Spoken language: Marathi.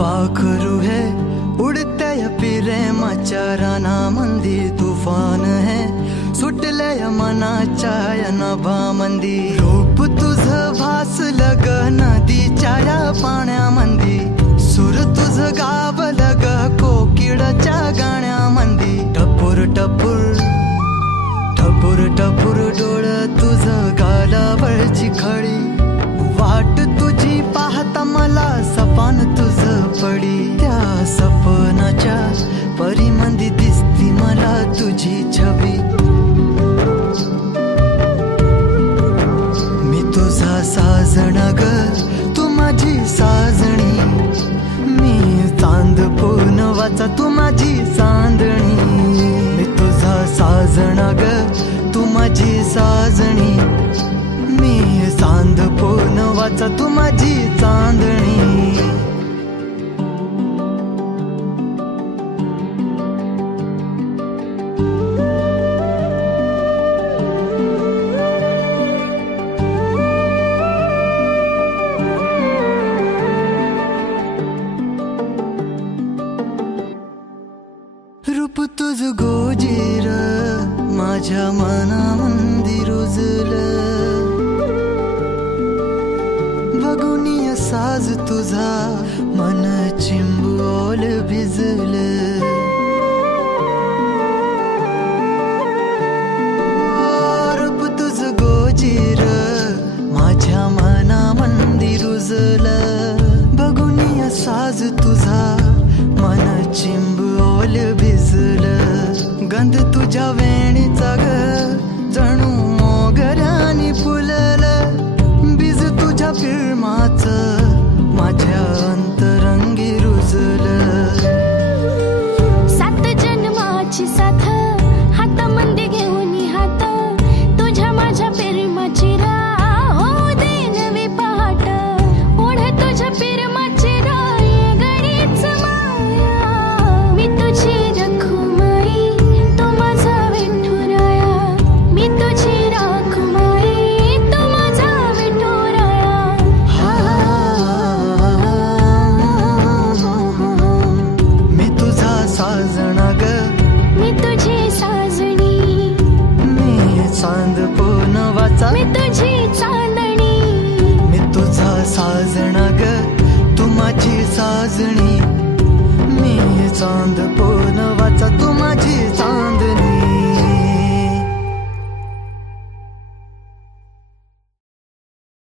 पाखरू है उडते प्रेमाच्या रानामंदी, तुफान है सुटले मनाच्या नभामंदी. रूप तुझं भासलं ग नदीच्या या पाण्यामंदी, सूर तुझं गावलं ग कोकिळाच्या गाण्यामंदी. टपूर टपूर टपूर टपूर डोळ तुझं गालावरची खळी, वाट तुझी पाहता मला सपान तुझं पडी. त्या सपनाच्या परीमंदी दिसती मला तुझी छबी. मी तुझा साजण ग तू माझी साजणी, मी चांद पूनवाचा तू माझी चांदणी. मी तुझा साजण ग तू माझी साजणी, मी चांद पूनवाचा तू माझी चांदणी. रूप तुझ गोजीर माझ्या मनामंदी रुजलं, बघुनिय साज तुझा मन चिंबोल भिजलं. रूप तुझ गोजीर माझ्या मनामंदी रुजलं, बघुनिय साज तुझा मन चिंबोल भिजलं. गंध तुझ्या वेणीचा ग जणू मोगऱ्यानी फुललं, बीज तुझ्या प्रेमाचं माझ्या अंतरंगी रुजलं. सात जन्माची साथ हातामध्ये घेऊन हात, तुझ्या माझ्या प्रेमाची राह हो दे नवी पहाट. ओढ तुझ्या प्रेमाची राह ये गडीच माया, मी तुझी रखुमाई तू माझा विठुराया. मी तुझी रखुमाई तू माझा विठुराया. मी तुझा साजणा ग मी तुझी साजणी, मी चांद पूनवाचा मी तुझी चांदणी. मी तुझा साजणा ग तू माझी साजणी, मी चांद